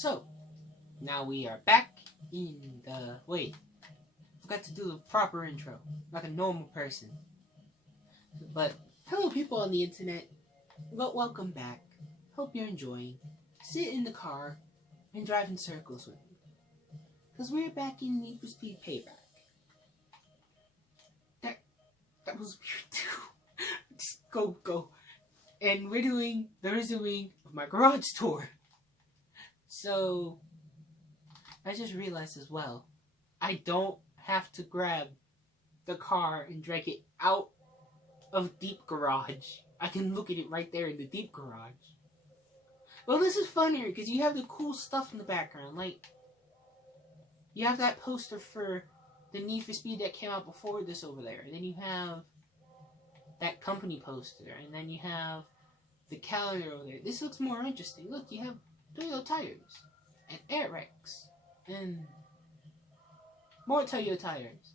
So, now we are back in the... Wait, forgot to do the proper intro, like a normal person. But, hello people on the internet, well, welcome back. Hope you're enjoying. Sit in the car and drive in circles with me. Because we're back in Need for Speed Payback. That was weird too. Just go. And we're doing the resuming of my garage tour. So, I just realized as well, I don't have to grab the car and drag it out of deep garage. I can look at it right there in the deep garage. Well, this is funnier because you have the cool stuff in the background. Like, you have that poster for the Need for Speed that came out before this over there. And then you have that company poster. And then you have the calendar over there. This looks more interesting. Look, you have Toyota tires. And air racks. And more Toyota tires.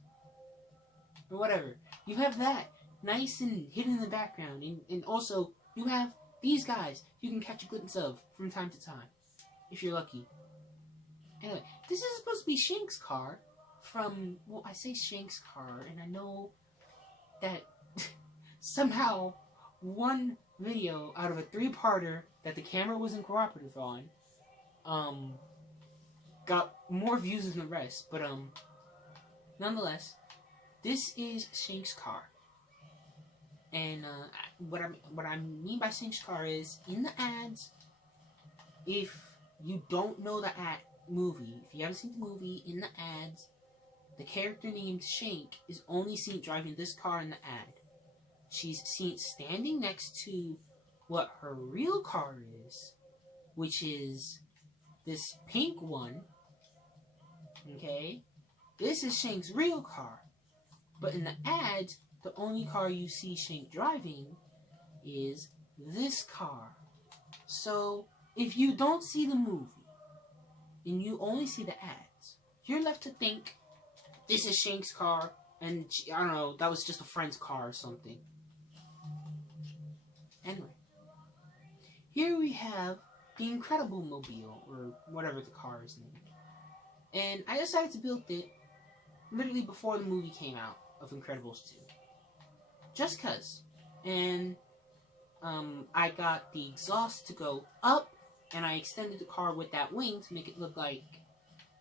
Or whatever. You have that nice and hidden in the background. And also, you have these guys you can catch a glimpse of from time to time. If you're lucky. Anyway, this is supposed to be Shinx Car from, well, I say Shinx Car, and I know that somehow one video out of a 3-parter that the camera wasn't cooperative on, got more views than the rest, but, nonetheless, this is Shinx Car. And, what I mean by Shinx Car is, in the ads, if you don't know the movie, if you haven't seen the movie, in the ads, the character named Shinx is only seen driving this car in the ad. She's seen standing next to what her real car is, which is this pink one. Okay? This is Shinx's real car. But in the ads, the only car you see Shinx driving is this car. So, if you don't see the movie, and you only see the ads, you're left to think, this is Shinx's car, and I don't know, that was just a friend's car or something. Anyway, here we have the Incredible Mobile, or whatever the car is named. And I decided to build it literally before the movie came out of Incredibles 2. Just cause. And I got the exhaust to go up, and I extended the car with that wing to make it look like,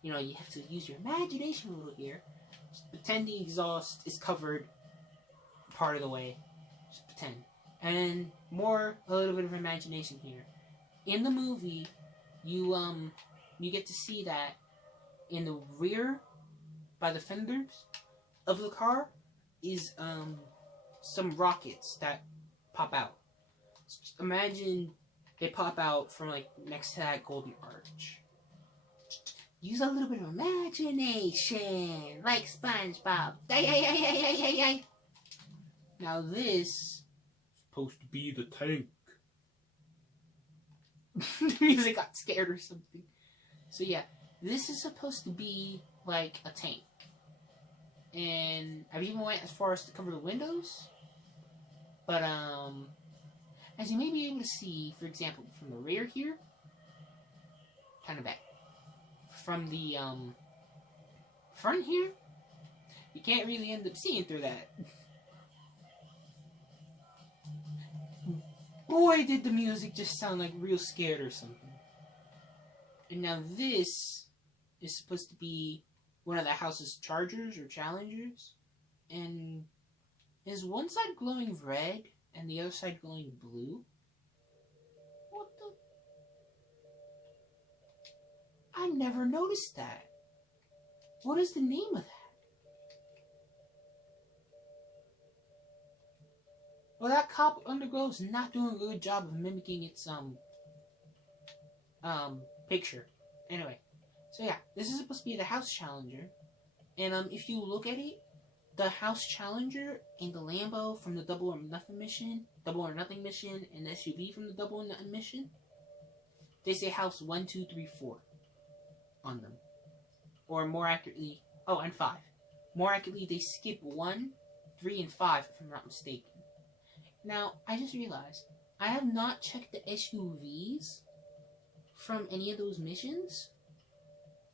you know, you have to use your imagination a little here. Just pretend the exhaust is covered part of the way. Just pretend. And a little bit of imagination here. In the movie, you get to see that in the rear, by the fenders of the car, is some rockets that pop out. Just imagine they pop out from, like, next to that golden arch. Use a little bit of imagination, like SpongeBob. Now this is supposed to be the tank. The music got scared or something. So yeah, this is supposed to be like a tank. And I've even went as far as to cover the windows. But as you may be able to see, for example, from the rear here, kind of back. From the front here, you can't really end up seeing through that. Boy, did the music just sound like real scared or something. And now this is supposed to be one of the house's chargers or challengers. And is one side glowing red and the other side glowing blue? What the? I never noticed that. What is the name of that? Well, that Cop Underglow is not doing a good job of mimicking its picture. Anyway, so yeah, this is supposed to be the House Challenger, and if you look at it, the House Challenger and the Lambo from the Double or Nothing mission, and the SUV from the Double or Nothing mission, they say House 1, 2, 3, 4 on them, or more accurately, oh, and 5. More accurately, they skip 1, 3, and 5 if I'm not mistaken. Now, I just realized, I have not checked the SUVs from any of those missions.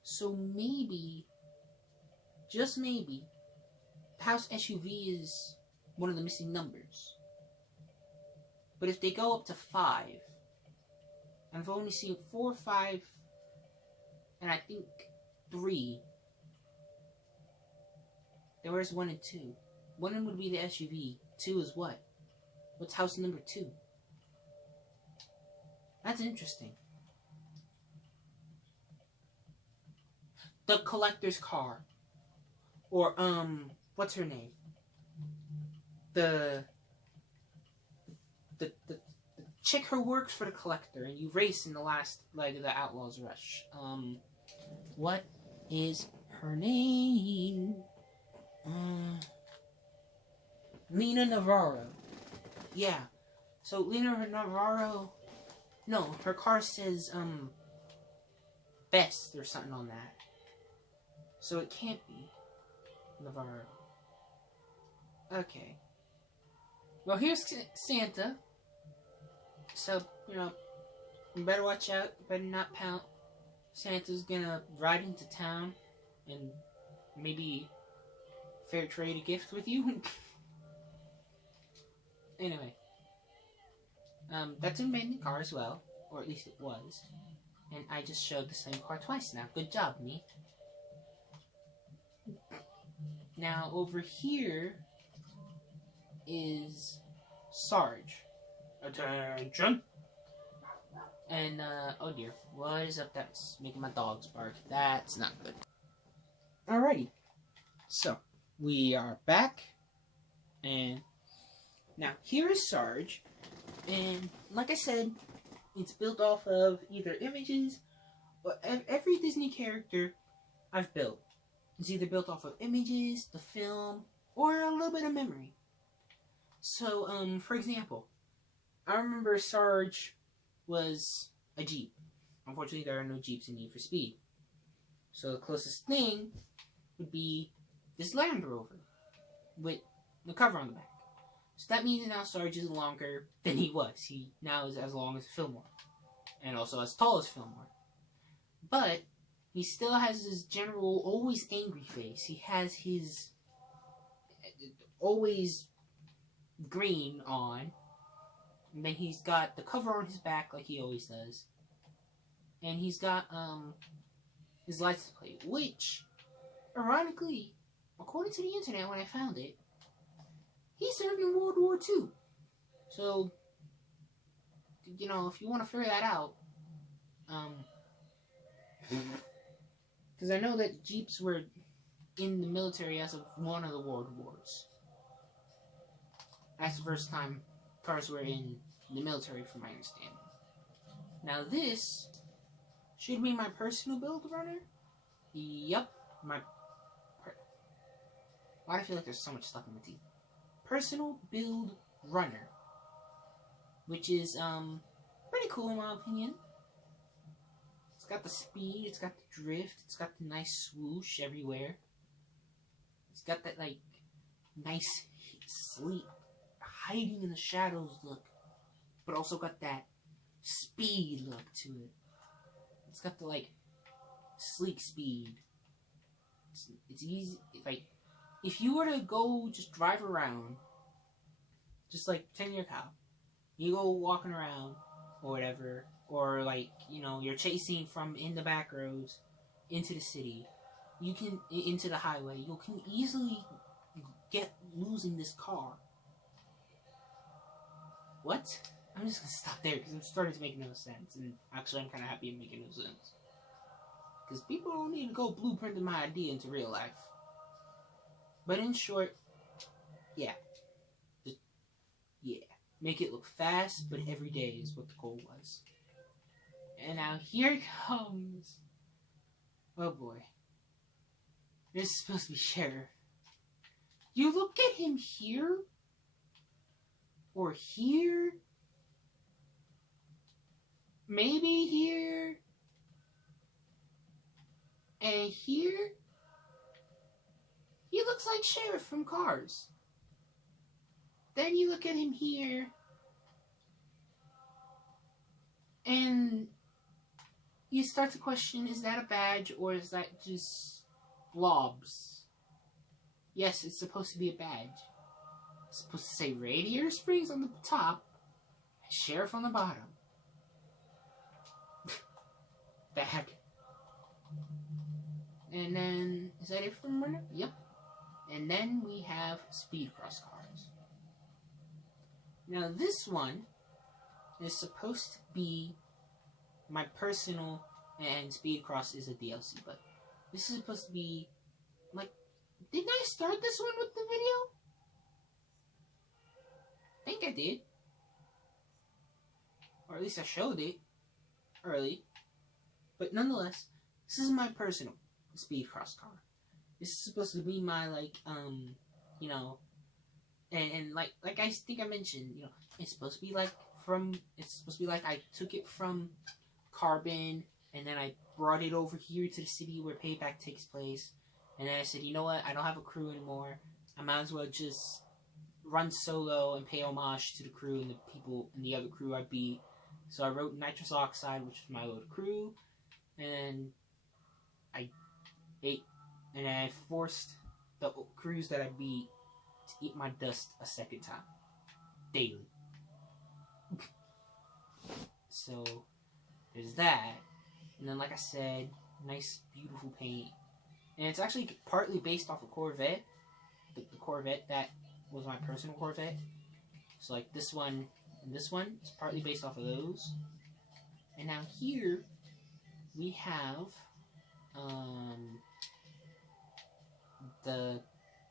So maybe, just maybe, the house SUV is one of the missing numbers. But if they go up to 5, and I've only seen 4, 5, and I think 3. Then where's 1 and 2? 1 would be the SUV. 2 is what? What's house number 2? That's interesting. The collector's car. Or, what's her name? The chick who works for the collector and you race in the last leg of the Outlaws Rush. What is her name? Lena Navarro. Yeah. So Lena Navarro, no, her car says, best or something on that. So it can't be Navarro. Okay. Well, here's Santa. So, you know, you better watch out. You better not pout. Santa's gonna ride into town and maybe fair trade a gift with you. Anyway. That's an abandoned car as well. Or at least it was. And I just showed the same car twice now. Good job, me. Now, over here is Sarge. Attention! And, oh dear. What is up? That's making my dogs bark. That's not good. Alrighty. So, we are back. And now, here is Sarge. And, like I said, it's built off of either images, or every Disney character I've built. It's either built off of images, the film, or a little bit of memory. So, for example, I remember Sarge was a Jeep. Unfortunately, there are no Jeeps in Need for Speed. So the closest thing would be this Land Rover with the cover on the back. So that means now Sarge is longer than he was. He now is as long as Fillmore. And also as tall as Fillmore. But he still has his general, always angry face. He has his always green on. And then he's got the cover on his back like he always does. And he's got his license plate, which, ironically, according to the internet when I found it, he served in World War II. So, you know, if you want to figure that out, because I know that Jeeps were in the military as of one of the World Wars. That's the first time cars were in the military, from my understanding. Now this should be my personal build runner. Yep, why do I feel like there's so much stuff in my teeth? Personal build runner, which is pretty cool in my opinion. It's got the speed, it's got the drift, it's got the nice swoosh everywhere. It's got that like nice sleek, hiding in the shadows look, but also got that speed look to it. It's got the like sleek speed. It's easy. Like if you were to go just drive around, just like 10-year cow, you go walking around or whatever, or like, you know, you're chasing from in the back roads into the city, you can, into the highway, you can easily get losing this car. What? I'm just gonna stop there because I'm starting to make no sense, and actually I'm kind of happy I'm making no sense. Because people don't need to go blueprinting my idea into real life. But in short, yeah. Yeah. Make it look fast, but every day is what the goal was. And now here comes... Oh boy. This is supposed to be Sheriff. You look at him here? Or here? Maybe here? And here? He looks like Sheriff from Cars. Then you look at him here. And you start to question, is that a badge or is that just blobs? Yes, it's supposed to be a badge. It's supposed to say Radiator Springs on the top and Sheriff on the bottom. Bad. And then, is that it for murder? Yep. And then we have Speed Cross cars. Now this one is supposed to be my personal, and Speed Cross is a DLC, but this is supposed to be, like, didn't I start this one with the video? I think I did. Or at least I showed it early. But nonetheless, this is my personal Speed Cross car. This is supposed to be my, like, you know, and like I think I mentioned, you know, it's supposed to be like I took it from Carbon, and then I brought it over here to the city where Payback takes place, and then I said, you know what, I don't have a crew anymore, I might as well just run solo and pay homage to the crew and the people in the other crew I beat. So I wrote Nitrous Oxide, which was my old crew, and I forced the crews that I beat to eat my dust a second time. Daily. So, there's that. And then, like I said, nice, beautiful paint. And it's actually partly based off of Corvette. The Corvette that was my personal Corvette. So, like, this one and this one is partly based off of those. And now here, we have the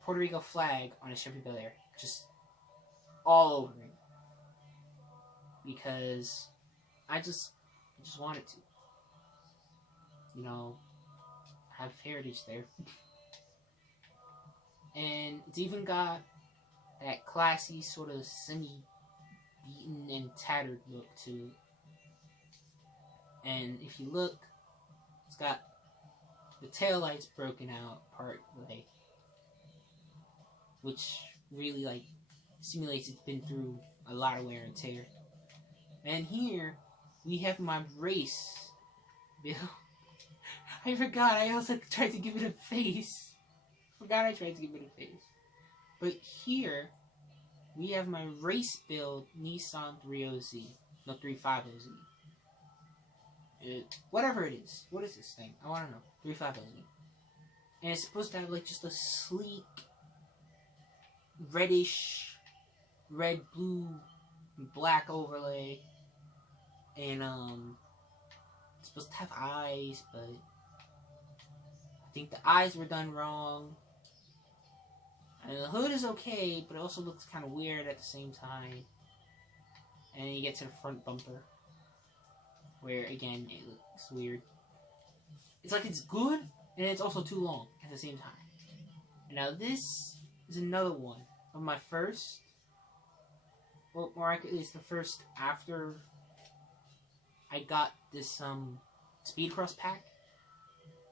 Puerto Rico flag on a Chevy Belair. Just all over it. Because I just wanted to. You know, have heritage there. And it's even got that classy, sort of semi-beaten and tattered look to it. And if you look, it's got the taillights broken out part way, which really, like, simulates it's been through a lot of wear and tear. And here, we have my race bill. I forgot, I also tried to give it a face. But here, we have my race build Nissan 30Z. No, 350Z. Whatever it is. What is this thing? I want to know. 350Z. And it's supposed to have, like, just a sleek, reddish, red, blue, black overlay. And, it's supposed to have eyes, but I think the eyes were done wrong. And the hood is okay, but it also looks kind of weird at the same time. And then you get to the front bumper, where, again, it looks weird. It's like it's good, and it's also too long at the same time. And now this is another one of my first, well, more accurately, it's the first after I got this, Speed Cross pack.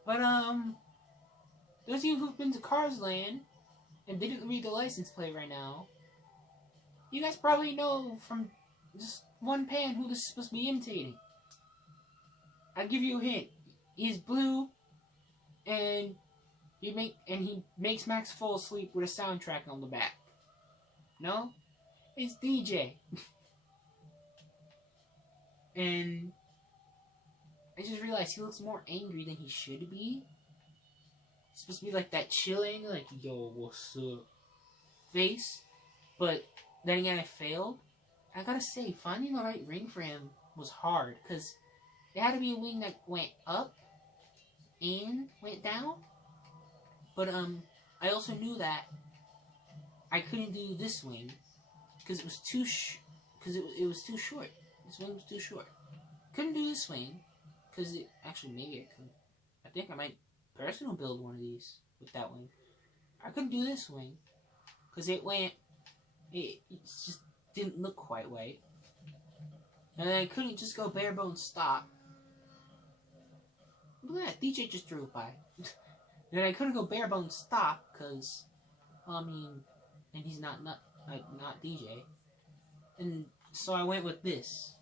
But, those of you who've been to Cars Land and didn't read the license plate right now, you guys probably know from just one pan who this is supposed to be imitating. I'll give you a hint. He's blue, and he makes Max fall asleep with a soundtrack on the back. No? It's DJ. And I just realized he looks more angry than he should be. He's supposed to be like that chilling, like, yo, what's up face. But then again, I failed. I gotta say, finding the right ring for him was hard, because it had to be a wing that went up and went down. But I also knew that I couldn't do this wing because it was too it was too short. This wing was too short. Couldn't do this wing because actually maybe I could. I think I might personal build one of these with that wing. I couldn't do this wing because it just didn't look quite right. And I couldn't just go bare bones stock. Look at that, DJ just drove by. Then I couldn't go bare bones stock because, well, I mean, and he's not DJ. And so I went with this.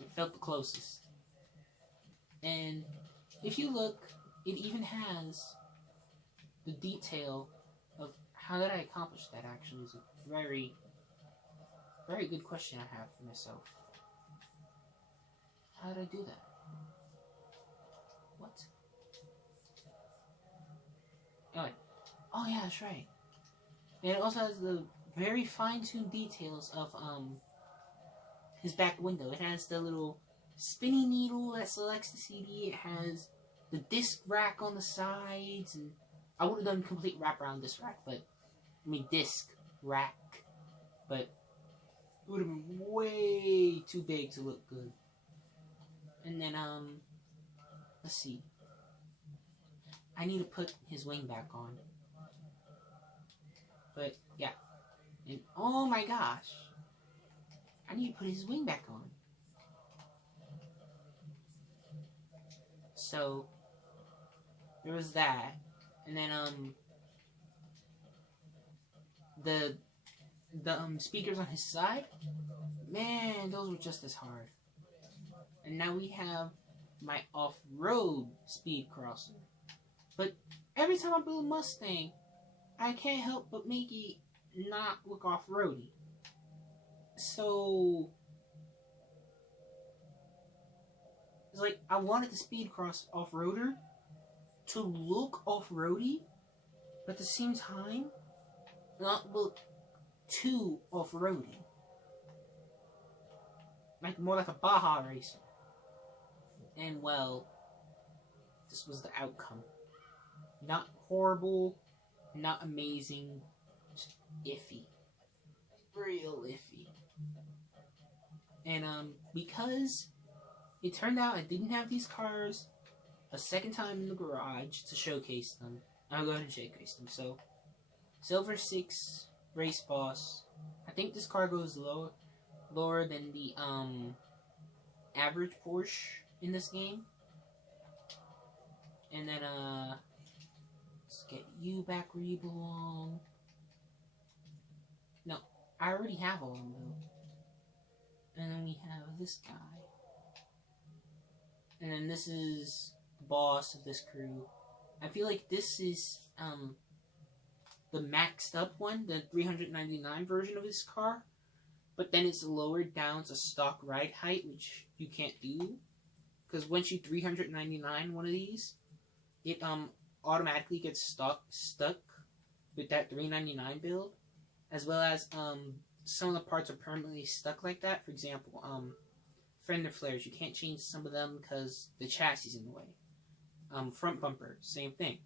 It felt the closest. And if you look, it even has the detail of how did I accomplish that. Actually, is a very, very good question I have for myself. How did I do that? What? Anyway, oh yeah, that's right. And it also has the very fine-tuned details of his back window. It has the little spinny needle that selects the CD. It has the disc rack on the sides, and I would have done complete wraparound disc rack, but disc rack, but it would have been way too big to look good. And then let's see. I need to put his wing back on. But yeah, and oh my gosh, I need to put his wing back on. So there was that, and then the speakers on his side, man, those were just as hard. And now we have my off-road speed crosser. But every time I build a Mustang, I can't help but make it not look off-roady. So it's like I wanted the speed cross off-roader to look off-roady, but at the same time not look too off-roady. Like more like a Baja racer. And well, this was the outcome. Not horrible, not amazing, just iffy. Real iffy. And because it turned out I didn't have these cars a second time in the garage to showcase them, I'll go ahead and showcase them. So, Silver 6 Race Boss. I think this car goes lower than the average Porsche in this game. And then let's get you back where you belong. No, I already have all of them though. And then we have this guy. And then this is the boss of this crew. I feel like this is the maxed up one, the 399 version of this car. But then it's lowered down to stock ride height, which you can't do. Because once you 399 one of these, it automatically gets stuck with that 399 build. As well as some of the parts are permanently stuck like that. For example, fender flares, you can't change some of them because the chassis is in the way. Front bumper, same thing.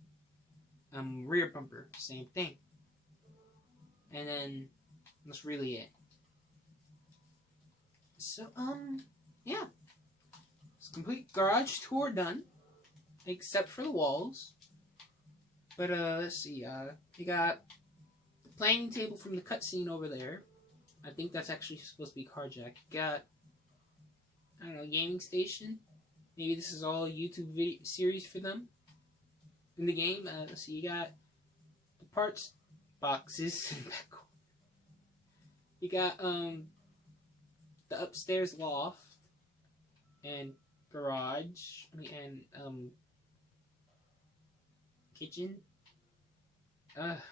Rear bumper, same thing. And then that's really it. So yeah, it's a complete garage tour done, except for the walls. But let's see. You got the playing table from the cutscene over there. I think that's actually supposed to be carjack. You got, I don't know, gaming station. Maybe this is all a YouTube video series for them in the game. Let's see. You got the parts boxes. You got the upstairs loft and garage. And kitchen.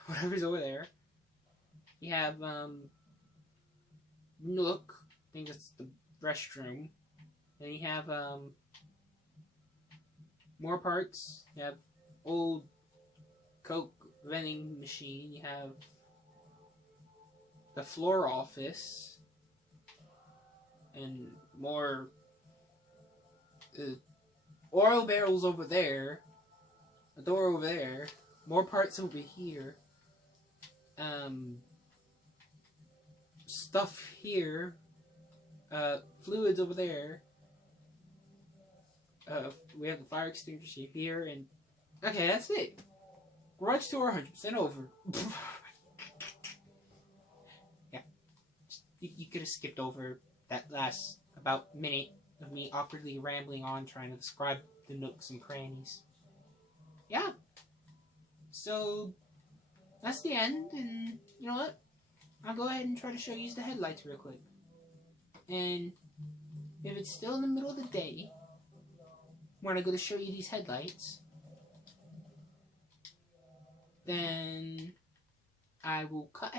Whatever's over there. You have nook. I think that's the restroom. Then you have more parts. You have old Coke vending machine. You have the floor office. And more oil barrels over there. A door over there. More parts over here. Stuff here. Fluids over there. We have the fire extinguisher here, and okay, that's it. Garage tour 100% over. Yeah, you could have skipped over that last about minute of me awkwardly rambling on trying to describe the nooks and crannies. Yeah. So that's the end, and you know what? I'll go ahead and try to show you the headlights real quick. And if it's still in the middle of the day, when I go to show you these headlights, then I will cut